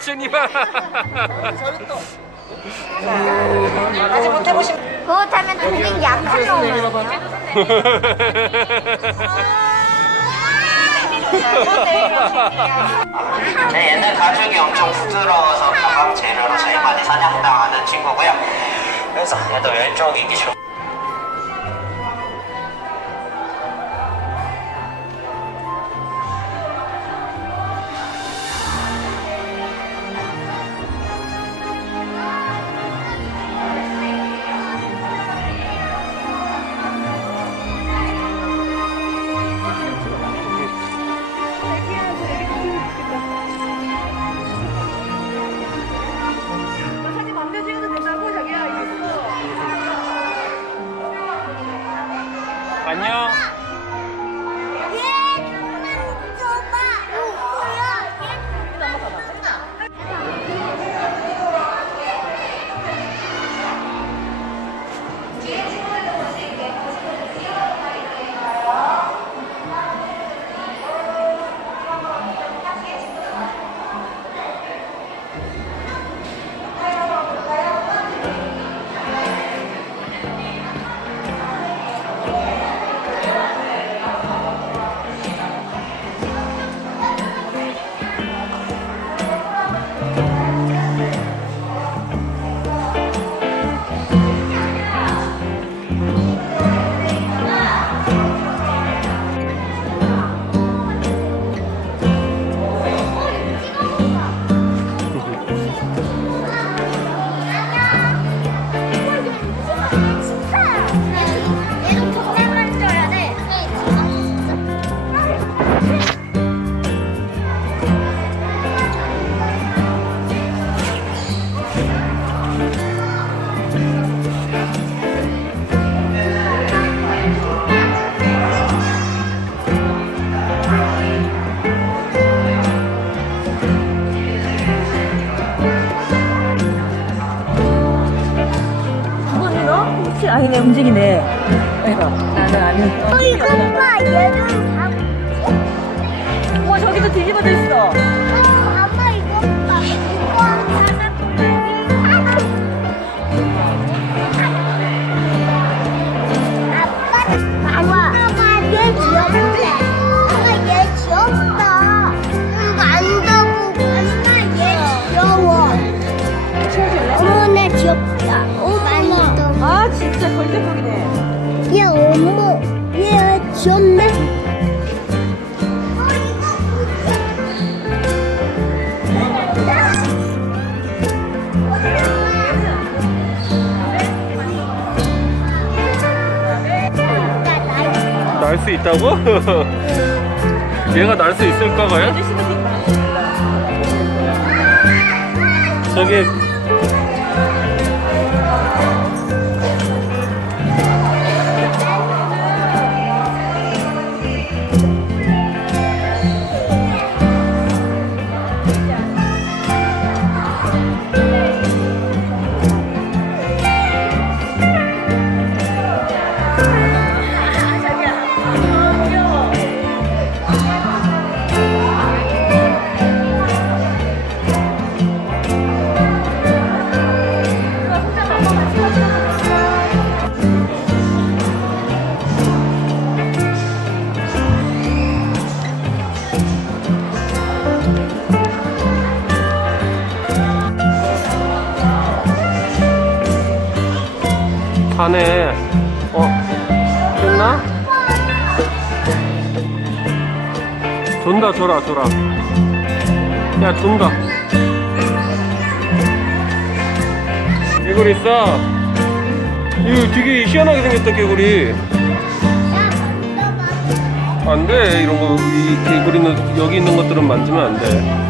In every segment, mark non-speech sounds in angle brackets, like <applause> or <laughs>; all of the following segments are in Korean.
준이야. 아직 못 해보신 그거 타면 동생 약한 놈. 제 옛날 가죽이 엄청 부드러워서 가방 재료로 제일 많이 사냥당하는 친구고요. 그래서 얘도 좋. 혹시 아니네 움직이네 이거 나는 아니 어, 이거 봐. 얘는 밥. 어 저기도 뒤집어져 있어 진짜 걸작거리네 얘 어머. 얘 귀엽네. 날 수 있다고? <laughs> 얘가 날 수 있을까 과연? 저기 가네. 어, 됐나? 존다, 줘라, 줘라. 야, 준다. 개구리 있어. 이거 되게 희한하게 생겼다, 개구리. 안 돼, 이런 거. 이 개구리는 여기 있는 것들은 만지면 안 돼.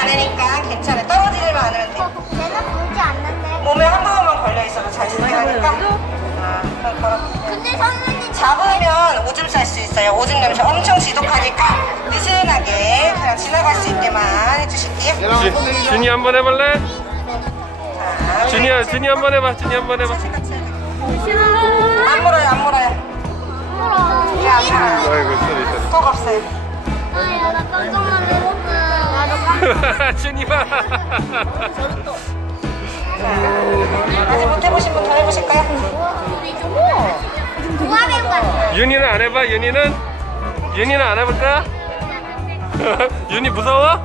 않으니까 괜찮아. 떨어지지만 않으면 돼. 내가 보지 않는데. 몸에 한 번만 걸려 있어도 잘 지나가니까. 아, 그럼 걸어. 근데 선생님 잡으면 오줌 쌀 수 있어요. 오줌 냄새 엄청 지독하니까 느슨하게 그냥 지나갈 수 있게만 해주실게요. 준- 준이 한 번 해볼래? 자, 준이야 준이 한 번 해봐 준이 한 번 해봐 사진 같이 해야 돼. 안 물어요, 안 물어요. 이제 안 물어요. 아이고 소리 있다 꼭 없어요. 준이 <laughs> 봐 아직 못 해보신 분 더 해보실까요? 우아뱀 같아. 윤이는 안 해봐 윤이는? 윤이는 안 해볼까? <laughs> 윤이 무서워?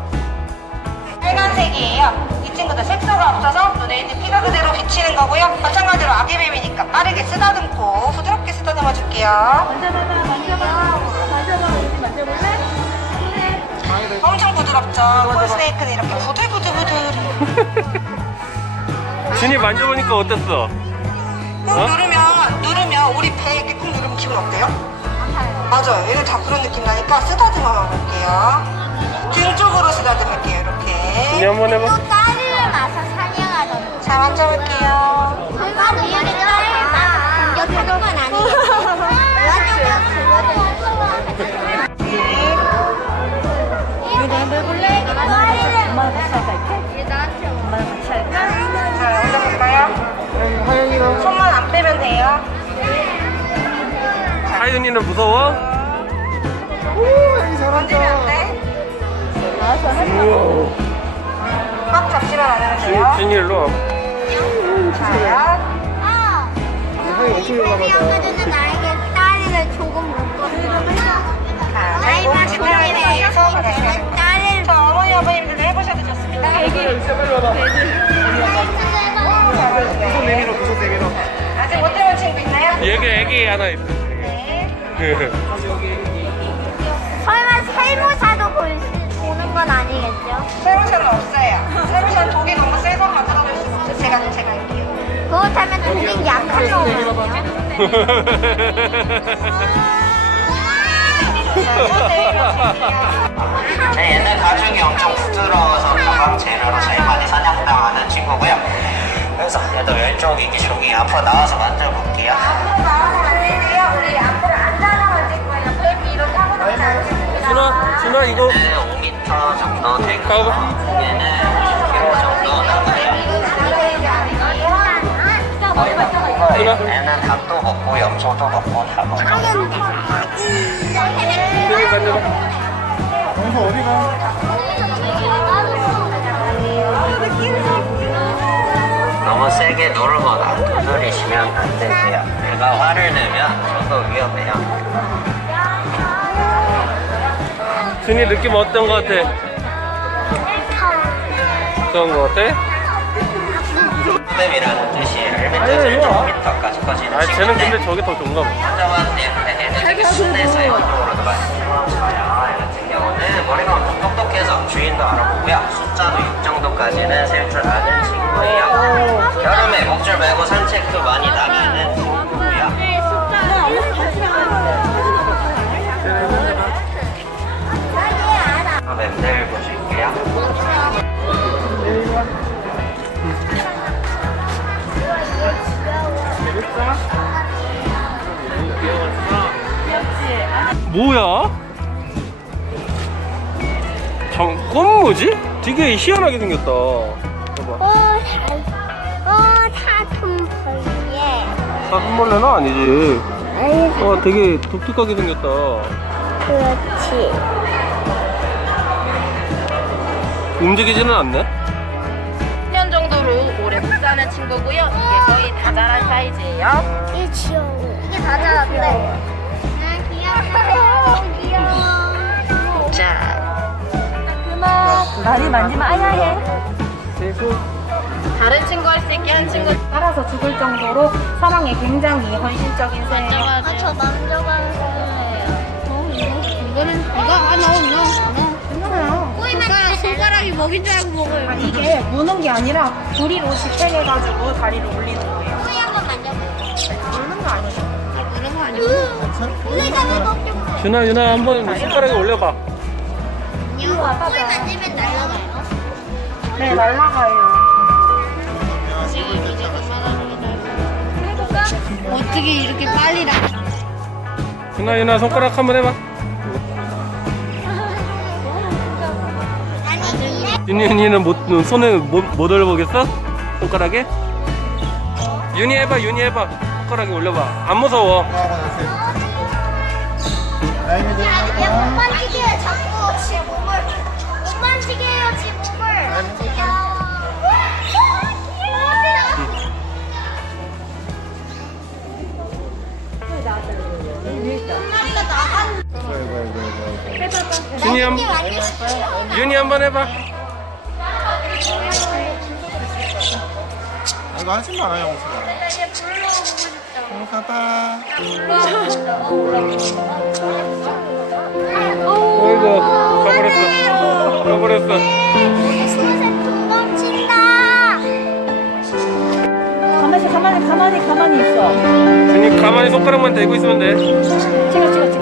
빨간색이에요. 이 친구들 색소가 없어서 눈에 있는 피가 그대로 비치는 거고요. 마찬가지로 아기뱀이니까 빠르게 쓰다듬고 부드럽게 쓰다듬어 줄게요. 만져봐봐, 만져봐. 만져봐, 여기 만져볼래? 엄청 부드럽죠. 콜스네이크는 이렇게 부들부들부들. <laughs> 준이 만져보니까 어땠어? 꾹 누르면 누르면 우리 배 이렇게 꾹 누르면 기분 어때요? 맞아요. 얘는 다 그런 느낌 나니까 쓰다듬어 볼게요. 등 쪽으로 쓰다듬을게요. 이렇게. 한번 해봐 또 딸을 마서 사냥하던. 자 만져볼게요. 설마 우리가 딸을 마서 공격하는 건 아니겠지? <laughs> 하윤이는 무서워? 안 돼. 알았어, 해봐. 꽉 잡지만 않으면 돼요. 준이 일로 와 자요. 아, 우리 아까 전에 나에게 딸을 조금 먹거든. 자, 나이 지탱에 대해서 딸을 자, 어머니 아버님들 해보셔도 좋습니다. 아직 못 해본 친구 있나요? 얘기 애기 하나 있어 네. 설마 살모사도 볼 수, 보는 건 아니겠죠? 세무샤는 없어요. 세무샤는 독이 너무 세서 가져다 줄 수가 없어요. 제가 제가 할게요. 그렇다면 독이 약한 거거든요. 네, 얘는 가죽이 엄청 부드러워서 가방 재료로 제일 많이 사냥당하는 친구고요. 그래서 얘도 왼쪽 이 기 종이 앞으로 나와서 만져볼게 아 이거 얘는 5m 정도 되고 가봐. 얘는 10kg 정도 나가요. 얘는 닭도 먹고 염소도 먹고 다 먹어요. 준이 만져봐 너무 세게 누르거나 두드리시면 안 되고요. 얘가 화를 내면 저도 위험해요. 준이 느낌 어떤 거 같아? 어떤 거 같아? 뱀이라는 뜻이 1m에서 1.5m까지 커지는 아 쟤는 근데 저게 더 좋은가 봐 얘는 되게 순해서 행동으로도 많이 좋아요. 얘 같은 경우는 머리가 엄청 똑똑해서 주인도 알아보고요. 숫자도 6 정도까지는 셀 줄 아는 친구예요. 여름에 목줄 메고 산책도 많이 나가는 아, 뱀들 보실게요. 뭐야? 정, 꽃 뭐지? 되게 희한하게 생겼다 봐봐 어, 잘, 어, 사슴 벌레. 사슴벌레는 아니지 아니, 어 되게 독특하게 생겼다 그렇지. 움직이지는 않네 10년 정도로 오래 못 사는 친구고요. 이게 거의 다 자란 사이즈예요. 이게 귀여워. 이게 다 자랐대. 아, 귀여워. <laughs> 귀여워. 자, 그만. 많이 만지면 아야해. 다른 친구 할 수 있게 한 친구 따라서 죽을 정도로 사랑에 굉장히 헌신적인 새예요. 아, 저 만져봐는 거예요. 먹인 줄 알고 먹어요. 아, 이게 무는 게 아니라 조리로 집행해가지고 다리를 올리는 거예요. 소리 한번 만져보세요. 무는 거 아니에요. 아, 그런 거 아니고. 우리가 왜 먹죠? 유나 유나 한번 손가락에 올려봐. 꿀 만지면 날아가요. 네, 날라가요. 해볼까? 어떻게 이렇게 빨리 나? 유나 유나 손가락 한번 해봐. 윤이 윤이는 못 손에 못, 못 올려보겠어? 손가락에? 윤이 해봐 윤이 해봐 손가락에 올려봐 안 무서워 야못 만지게 해요, 자꾸 지 몸을 못 만지게 해요 지 몸을. 야. 윤이 한 윤이 한번 해봐 이거 하지 마, 영수가. 이제 불러보고 싶다. 어, 가봐. 어이구 가버렸어 가버렸어 도망친다. 가만히, 가만히, 가만히, 가만히 있어. 윤이 가만히 손가락만 대고 있으면 돼 찍어, 찍어, 찍어.